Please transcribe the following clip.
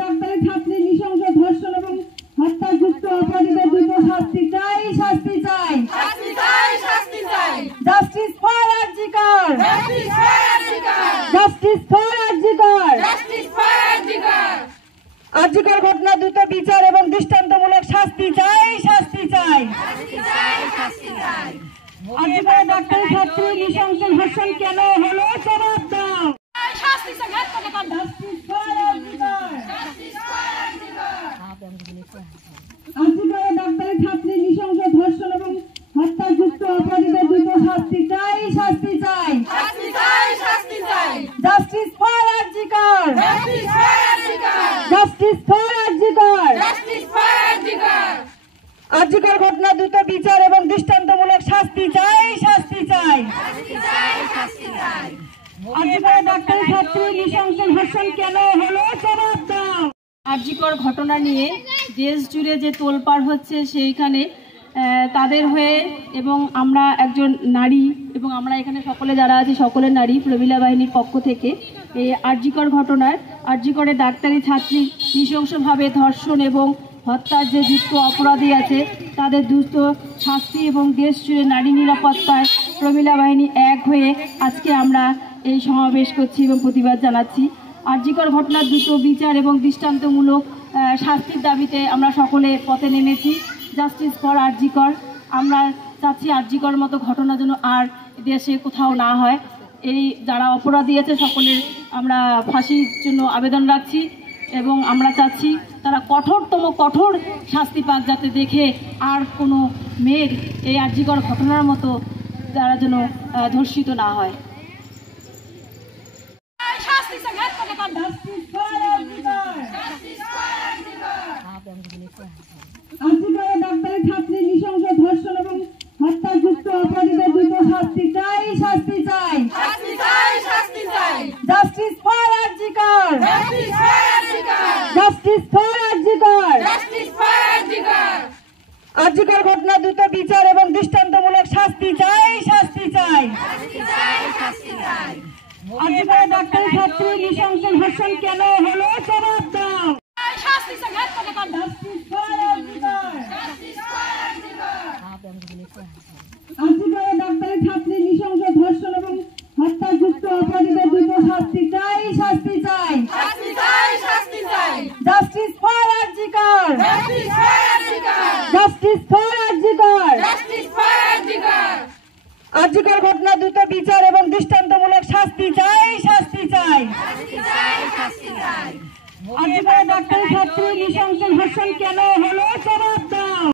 ডাক্তারি ছাত্রী নৃশংস ধর্ষণ এবং হত্যাযুক্ত অপরাধীদের দ্রুত শাস্তি চাই, শাস্তি চাই, justice for RG Kar, justice for RG Kar, RG Kar ঘটনা দ্রুত বিচার এবং দৃষ্টান্তমূলক শাস্তি চাই, শাস্তি চাই, আরজিকর ডাক্তারি ছাত্রী নৃশংস ধর্ষণ কেন হলো জবাব দাও। আরজিকর ডাক্তারি ছাত্রী নৃশংস ধর্ষণ এবং হত্যাযুক্ত অপরাধীদের দ্রুত শাস্তি চাই, শাস্তি চাই, justice for RG Kar, justice for RG Kar, RG Kar ঘটনা দ্রুত বিচার এবং দৃষ্টান্তমূলক শাস্তি চাই, শাস্তি চাই, আরজিকর ডাক্তারি ছাত্রী নৃশংস ধর্ষণ কেন হলো জবাব দাও। আরজিকর ঘটনা নিয়ে দেশ জুড়ে যে তোলপাড় হচ্ছে সেইখানে তাদের হয়ে এবং আমরা একজন নারী এবং আমরা এখানে সকলে যারা আছি সকলের নারী প্রমীলা বাহিনীর পক্ষ থেকে এই আরজিকর ঘটনায় আরজিকরের ডাক্তারি ছাত্রী নৃশংসভাবে ধর্ষণ এবং হত্যার যে যুক্ত অপরাধী আছে তাদের দ্রুত শাস্তি এবং দেশ জুড়ে নারী নিরাপত্তায় প্রমীলা বাহিনী এক হয়ে আজকে আমরা এই সমাবেশ করছি এবং প্রতিবাদ জানাচ্ছি। আরজিকর ঘটনার দ্রুত বিচার এবং দৃষ্টান্তমূলক শাস্তির দাবিতে আমরা সকলে পথে নেমেছি। Justice for RG Kar. আমরা চাচ্ছি আরজিকর মতো ঘটনা যেন আর দেশে কোথাও না হয়। এই যারা অপরাধী আছে সকলের আমরা ফাঁসির জন্য আবেদন রাখছি এবং আমরা চাচ্ছি তারা কঠোর শাস্তি পাক, যাতে দেখে আর কোনো মেয়ের এই আরজিকর ঘটনার মতো তারা যেন ধর্ষিত না হয়। আরজিকর ডাক্তারি ছাত্রী নৃশংস ধর্ষণ এবং হত্যাযুক্ত অপরাধীদের দ্রুত শাস্তি চাই, শাস্তি চাই, justice for RG Kar, justice for RG Kar, RG Kar ঘটনা দ্রুত বিচার এবং দৃষ্টান্তমূলক শাস্তি চাই, শাস্তি চাই, আরজিকর ডাক্তারি ছাত্রী নৃশংস ধর্ষণ কেন হলো জবাব দাও। আরজিকর ডাক্তারি ছাত্রী নৃশংস ধর্ষণ এবং হত্যাযুক্ত অপরাধীদের দ্রুত শাস্তি চাই, শাস্তি চাই, justice for RG Kar, justice for RG Kar, RG Kar ঘটনা দ্রুত বিচার এবং দৃষ্টান্তমূলক শাস্তি চাই, শাস্তি চাই, আরজিকর ডাক্তারি ছাত্রী নৃশংস ধর্ষণ কেন